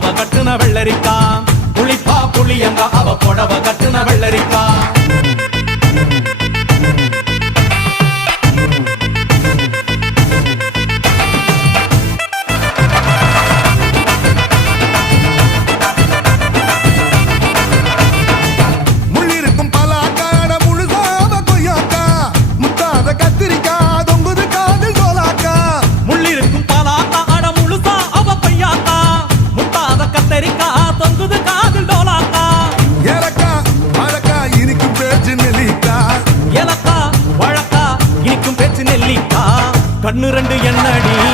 புடவ கட்டுன வெள்ளரிக்கா புளிப்பா புளியங்க அவ புடவ கட்டுன வெள்ளரிக்கா கண்ணு ரெண்டு என்னடி